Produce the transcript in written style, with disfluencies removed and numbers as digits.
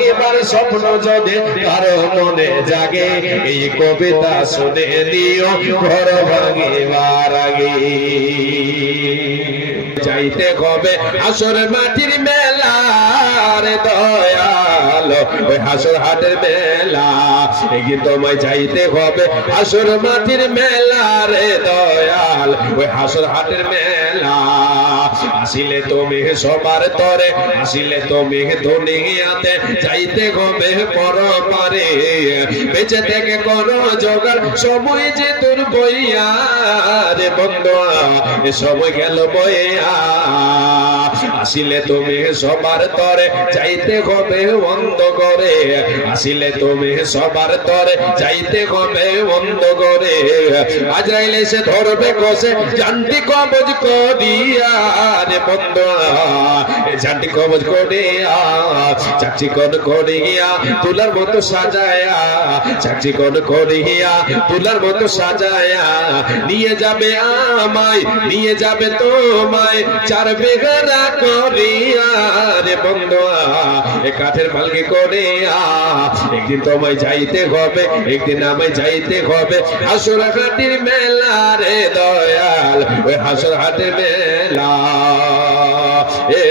ভাঙিবার স্বপ্ন যদি কারো মনে জাগে এই কবিতা শুনে দিও ঘর ভাঙিবার আগে যাইতে হবে আসর মাটির মেলার দয়াল ওই হাসর হাটের মেলা এই তোমায় যাইতে হবে আসর মাটির মেলার দয়াল ওই হাসর হাটের মেলা আসিলে তুমি সবার তরে আসিলে তুমি দুনিয়াতে যাইতে হবে পরপারে বেঁচে থেকে করো জোগাড় সময় যে তোর বইয়া রে বন্ধু এ সময় গেল বইয়া আসিলে তুমি সবার তরে যাইতে হবে বন্ধ করে আসিলে তুমি সবার তরে যাইতে হবে বন্ধ করে আজরাইল এসে ধরবে কষে জানটি কবজ করিয়া রে বন্ধু জানটি কবজ করিয়া চাকরি কোন করিয়া তুলার মতো সাজায়া চাকরি কোন করিয়া তুলার মতো সাজায়া নিয়ে যাবে আমায় নিয়ে যাবে তোমায় চার বেগরা করিয়া রে বন্ধু এ কাঠের পালকি করিয়া একদিন তোমায় যাইতে হবে একদিন আমায় যাইতে হবে হাসর হাটের মেলা রে দয়াল ওই হাসর হাটের মেলা এ